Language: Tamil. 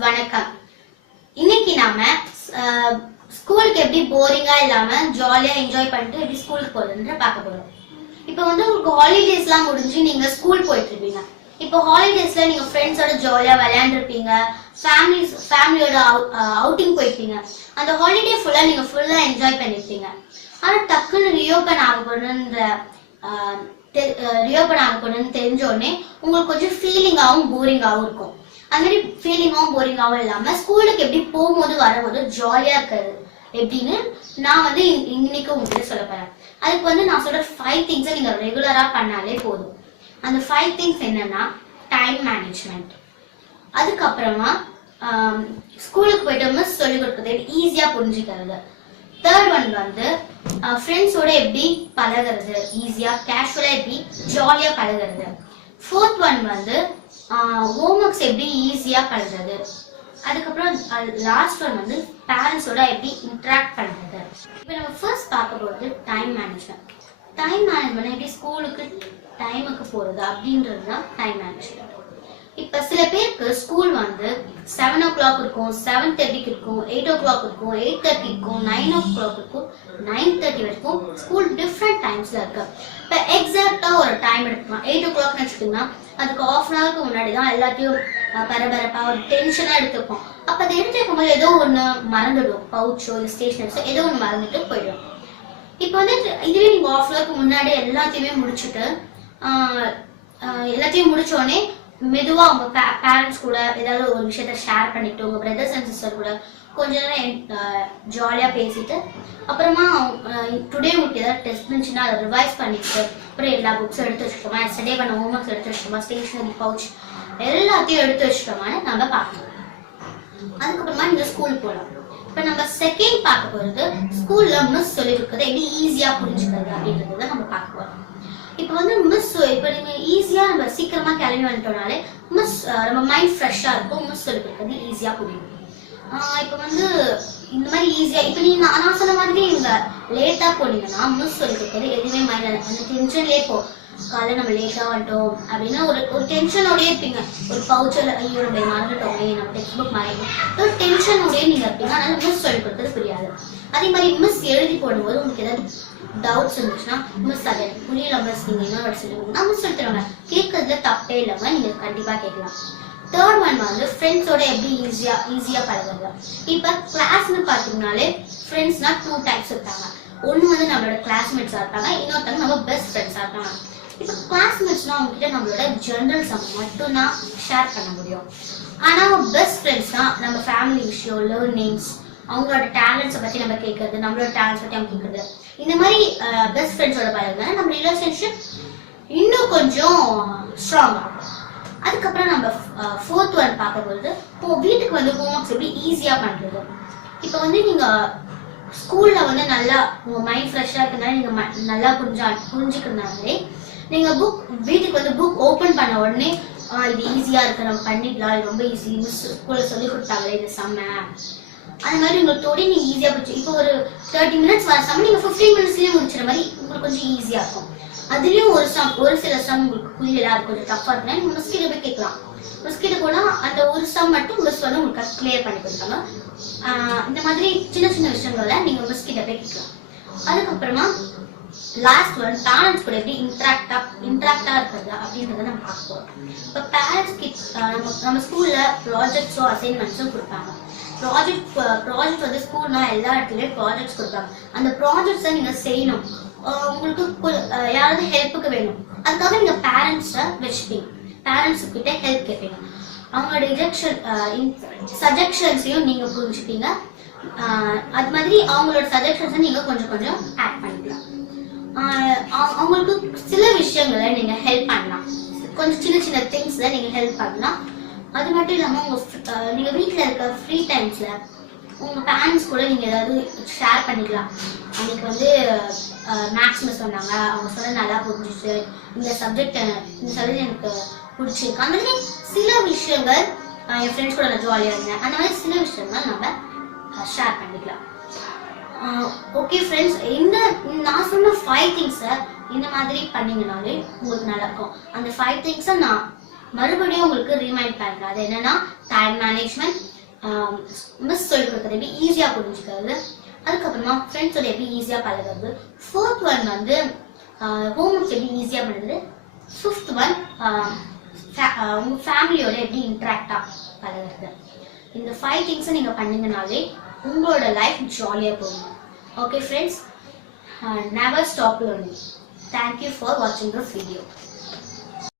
வணக்கம். இன்னைக்கு நாம ஸ்கூலுக்கு எப்படி போரிங்கா இல்லாம ஜாலியா என்ஜாய் பண்ணிட்டு எப்படி ஸ்கூலுக்கு போறதுன்ற பார்க்க போறோம். இப்போ வந்து உங்களுக்கு ஹாலிடேஸ்லாம் முடிஞ்சு நீங்க ஸ்கூல் போயிட்டு இருப்பீங்க. இப்போ ஹாலிடேஸ்ல நீங்க ஃப்ரெண்ட்ஸோட ஜாலியா விளையாண்டுருப்பீங்க. ஃபேமிலி ஃபேமிலியோட அவுட்டிங் போயிருப்பீங்க. அந்த ஹாலிடே ஃபுல்லா நீங்க ஃபுல்லா என்ஜாய் பண்ணிருப்பீங்க. ஆனா டக்குன்னு ரியோபன் ஆக ரியோபன் ஆக தெரிஞ்ச உடனே உங்களுக்கு கொஞ்சம் ஃபீலிங்காகவும் போரிங்காகவும் இருக்கும். அது மாதிரி ஃபீலிங்காகவும் போரிங்காகவும் இல்லாமல் ஸ்கூலுக்கு எப்படி போகும்போது வரும்போது ஜாலியாக இருக்கிறது எப்படின்னு நான் வந்து இன்னைக்கு உங்களுக்கு சொல்ல போகிறேன் அதுக்கு வந்து நான் சொல்கிற ஃபைவ் திங்ஸை நீங்கள் ரெகுலராக பண்ணாலே போதும். அந்த ஃபைவ் திங்ஸ் என்னன்னா டைம் மேனேஜ்மெண்ட் அதுக்கப்புறமா ஸ்கூலுக்கு போயிட்டு மிஸ் சொல்லிக் கொடுக்குறது ஈஸியாக புரிஞ்சுக்கிறது. தேர்ட் ஒன் வந்து ஃப்ரெண்ட்ஸோட எப்படி பழகிறது ஈஸியாக கேஷுவலாக எப்படி ஜாலியாக பழகுறது. ஃபோர்த் ஒன் வந்து ஹோம் ஒர்க்ஸ் எப்படி ஈஸியாக பண்ணுறது அதுக்கப்புறம் லாஸ்ட் ஒன் வந்து பேரண்ட்ஸோட எப்படி இன்ட்ராக்ட் பண்ணுறது இப்போ நம்ம ஃபர்ஸ்ட் பார்க்க போகிறது டைம் மேனேஜ்மெண்ட் டைம் மேனேஜ்மெண்ட் எப்படி ஸ்கூலுக்கு டைமுக்கு போகிறது அப்படின்றது தான் டைம் மேனேஜ்மெண்ட் இப்ப சில பேருக்கு ஸ்கூல் வந்து செவன் ஓ கிளாக் இருக்கும் செவன் தேர்ட்டிக்கு இருக்கும் எயிட் ஓ கிளாக் இருக்கும் எயிட் தேர்ட்டி இருக்கும் நைன் ஓ கிளாக் இருக்கும் நைன் தேர்ட்டி வரைக்கும் ஸ்கூல் டிஃப்ரெண்ட் டைம்ஸ்ல இருக்கு. இப்ப எக்ஸாக்டா ஒரு டைம் எடுக்கலாம் எயிட் ஓ கிளாக்னு வச்சுக்கோங்கன்னா அதுக்கு ஆஃப் அன் ஹவருக்கு முன்னாடி தான் எல்லாத்தையும் பரபரப்பா ஒரு டென்ஷனா எடுத்துப்போம் அப்ப அதை எடுத்துக்கும் போது ஏதோ ஒண்ணு மறந்துடும். பவுச்சோ இல்லை ஸ்டேஷனரிஸோ ஏதோ ஒண்ணு மறந்துட்டு போயிடும். இப்போ வந்து இதுவே நீங்க ஆஃப் ஹவருக்கு முன்னாடி எல்லாத்தையுமே முடிச்சுட்டு எல்லாத்தையும் முடிச்சோடனே மெதுவாக மெதுவா பே பேரண்ட்ஸ் கூட ஏதாவது ஒரு விஷயத்த ஷேர் பண்ணிட்டு உங்க பிரதர்ஸ் அண்ட் சிஸ்டர் கூட கொஞ்ச நேரம் ஜாலியா பேசிட்டு அப்புறமா டுடே உங்களுக்கு ஏதாவது டெஸ்ட் இருந்துச்சுன்னா அதை ரிவைஸ் பண்ணிட்டு அப்புறம் எல்லா புக்ஸும் எடுத்து வச்சுக்கோமா ஸ்டடே பண்ண ஹோம் ஒர்க்ஸ் எடுத்து வச்சுக்கோமா ஸ்டேஷனரி பவுச் எல்லாத்தையும் எடுத்து வச்சுட்டோமான்னு நம்ம பார்க்கலாம் அதுக்கப்புறமா இந்த ஸ்கூல் போகலாம் இப்போ நம்ம செகண்ட் பார்க்க போகிறது ஸ்கூலில் மிஸ் சொல்லி கொடுக்கறத எப்படி ஈஸியாக புரிஞ்சுக்கிறது அப்படின்றத நம்ம பார்க்க போகிறோம் இப்போ வந்து மிஸ் இப்போ நீங்கள் ஈஸியாக நம்ம சீக்கிரமாக கிளம்பி வந்துட்டோம்னாலே மிஸ் நம்ம மைண்ட் ஃப்ரெஷ்ஷாக இருக்கும். மிஸ் சொல்லி வந்து ஈஸியாக புரியும். இப்போ வந்து இந்த மாதிரி ஈஸியாக இப்போ நீங்க நான் சொன்ன மாதிரி இங்கே லேட்டாக போனீங்கன்னா மிஸ் சொல்லி எதுவுமே மைண்ட் அந்த டென்ஷன்லேயே போ. காலையில் நம்ம லேட்டாக வந்துட்டோம் அப்படின்னா ஒரு ஒரு டென்ஷனோடயே இருப்பீங்க. ஒரு பவுச்சரில் ஐயோ நம்ம மறந்துட்டோமே நம்ம டெக்ஸ்ட் புக் மறைக்கும் ஒரு டென்ஷனோடயே நீங்கள் இருப்பீங்க. அதனால மிஸ் சொல்லி கொடுத்தது புரியாது. அதே மாதிரி மிஸ் எழுதி போடும்போது உங்களுக்கு ஏதாவது டவுட்ஸ் இருந்துச்சுன்னா மிஸ் அதை புரியல மிஸ் நீங்கள் என்ன வாட்டி சொல்லி கொடுங்க மிஸ் சொல்லி தருவாங்க கேட்கறதுல தப்பே இல்லாமல் நீங்கள் கண்டிப்பாக கேட்கலாம். தேர்ட் ஒன் வந்து ஃப்ரெண்ட்ஸோட எப்படி ஈஸியாக ஈஸியாக பழகுறது. இப்போ கிளாஸ்னு பார்த்தீங்கனாலே ஃப்ரெண்ட்ஸ்னால் டூ டைப்ஸ் இருக்காங்க. ஒன்று வந்து நம்மளோட கிளாஸ்மேட்ஸாக இருப்பாங்க இன்னொருத்தவங்க நம்ம பெஸ்ட் ஃப்ரெண்ட்ஸாக இருக்காங்க இப்போ கிளாஸ்மேட்ஸ்னால் அவங்ககிட்ட நம்மளோட ஜென்ரல் சம் மட்டும்தான் ஷேர் பண்ண முடியும். ஆனால் பெஸ்ட் ஃப்ரெண்ட்ஸ்னா நம்ம ஃபேமிலி விஷயம் லேர்னிங்ஸ் அவங்களோட டேலண்ட்ஸை பற்றி நம்ம கேட்கறது நம்மளோட டேலண்ட்ஸ் பற்றி அவங்க கேட்கறது இந்த மாதிரி பெஸ்ட் ஃப்ரெண்ட்ஸோட பழகுனா நம்ம ரிலேஷன்ஷிப் இன்னும் கொஞ்சம் ஸ்ட்ராங் ஆகும். அதுக்கப்புறம் நம்ம ஃபோர்த் ஒன் பார்க்கும்போது இப்போ வீட்டுக்கு வந்து ஹோம் ஒர்க்ஸ் எப்படி ஈஸியாக பண்ணுறது இப்போ வந்து நீங்கள் ஸ்கூலில் வந்து நல்லா உங்கள் மைண்ட் ஃப்ரெஷ்ஷாக இருக்கிறதுனால நீங்கள் நல்லா புரிஞ்சா புரிஞ்சுக்கிறதுனாலே நீங்கள் புக் வீட்டுக்கு வந்து புக் ஓப்பன் பண்ண உடனே இது ஈஸியாக இருக்கு. நம்ம பண்ணிக்கலாம் இது ரொம்ப ஈஸி மிஸ் ஸ்கூலில் சொல்லி கொடுத்தாங்களே இது செம்ம. அந்த மாதிரி உங்களுக்கு தோடி நீங்கள் ஈஸியாக போச்சு. இப்போ ஒரு தேர்ட்டி மினிட்ஸ் வர சம் நீங்கள் ஃபிஃப்டீன் மினிட்ஸ்லேயே முடிச்சிட மாதிரி உங்களுக்கு கொஞ்சம் ஈஸியாக இருக்கும். அதுலேயும் ஒரு சம் ஒரு சில சம் உங்களுக்கு புரியல அது கொஞ்சம் டஃப்பாக இருக்குன்னா நீங்கள் மிஸ் கிட்ட போய் கேட்கலாம். மிஸ் கிட்ட போனால் அந்த ஒரு சம் மட்டும் மிஸ் வந்து உங்களுக்கு கிளியர் பண்ணி கொடுத்தாங்க இந்த மாதிரி சின்ன சின்ன விஷயங்களில் நீங்கள் மிஸ் கிட்ட போய் கேட்கலாம். அதுக்கப்புறமா லாஸ்ட் ஒன் பேரண்ட்ஸ் கூட எப்படி இன்ட்ராக்டா இன்ட்ராக்டா இருக்கிறது அப்படின்றத நம்ம பார்க்க போறோம் இப்போ பேரண்ட்ஸ் கிட் நம்ம நம்ம ஸ்கூல்ல ப்ராஜெக்ட்ஸோ அசைன்மெண்ட்ஸும் கொடுப்பாங்க. ப்ராஜெக்ட் ப்ராஜெக்ட் uh, வந்து ஸ்கூல்னா எல்லா இடத்துலயும் ப்ராஜெக்ட்ஸ் கொடுப்பாங்க. அந்த ப்ராஜெக்ட்ஸை நீங்க செய்யணும். உங்களுக்கு யாராவது ஹெல்ப்புக்கு வேணும். அதுக்காக நீங்க பேரண்ட்ஸை வச்சுப்பீங்க. பேரண்ட்ஸ் கிட்ட ஹெல்ப் கேட்பீங்க அவங்களோட ரிஜெக்ஷன் சஜெக்ஷன்ஸையும் நீங்க புரிஞ்சுப்பீங்க. அது மாதிரி அவங்களோட சஜெக்ஷன்ஸை நீங்க கொஞ்சம் கொஞ்சம் ஆட் பண்ணிக்கலாம். அவங்களுக்கு சில விஷயங்களை நீங்க ஹெல்ப் பண்ணலாம். கொஞ்சம் சின்ன சின்ன திங்ஸ்ல நீங்க ஹெல்ப் பண்ணலாம். அது மட்டும் இல்லாமல் உங்கள் நீங்கள் வீட்டில் இருக்க ஃப்ரீ டைம்ஸில் உங்கள் பேரண்ட்ஸ் கூட நீங்கள் ஏதாவது ஷேர் பண்ணிக்கலாம். அன்றைக்கி வந்து மேக்ஸ் மிஸ் சொன்னாங்க அவங்க சொன்ன நல்லா புரிஞ்சிச்சு. இந்த சப்ஜெக்ட் இந்த சப்ஜெக்ட் எனக்கு பிடிச்சிருக்கு. அந்த மாதிரி சில விஷயங்கள் என் ஃப்ரெண்ட்ஸ் கூட நான் ஜாலியாக இருந்தேன். அந்த மாதிரி சில விஷயங்கள் நம்ம ஷேர் பண்ணிக்கலாம். ஓகே ஃப்ரெண்ட்ஸ் இந்த நான் சொன்ன ஃபைவ் திங்ஸை இந்த மாதிரி பண்ணிங்கனாலே உங்களுக்கு நல்லா இருக்கும். அந்த ஃபைவ் திங்ஸை நான் மறுபடியும் உங்களுக்கு ரீமைண்ட் பண்ணுறேன் அது என்னன்னா டைம் மேனேஜ்மெண்ட் மிஸ் சொல்லி கொடுக்குறது எப்படி ஈஸியாக புரிஞ்சுக்கிறது. அதுக்கப்புறமா ஃப்ரெண்ட்ஸோட எப்படி ஈஸியாக பழகிறது? ஃபோர்த் ஒன் வந்து ஹோம் ஒர்க்ஸ் எப்படி ஈஸியாக பண்ணுறது ஃபிஃப்த் ஒன் உங்கள் ஃபேமிலியோட எப்படி இன்ட்ராக்டாக பழகிறது? இந்த ஃபைவ் திங்ஸை நீங்கள் பண்ணீங்கனாலே உங்களோட லைஃப் ஜாலியாக போகும். Okay friends never stop learning thank you for வாட்சிங் திஸ் வீடியோ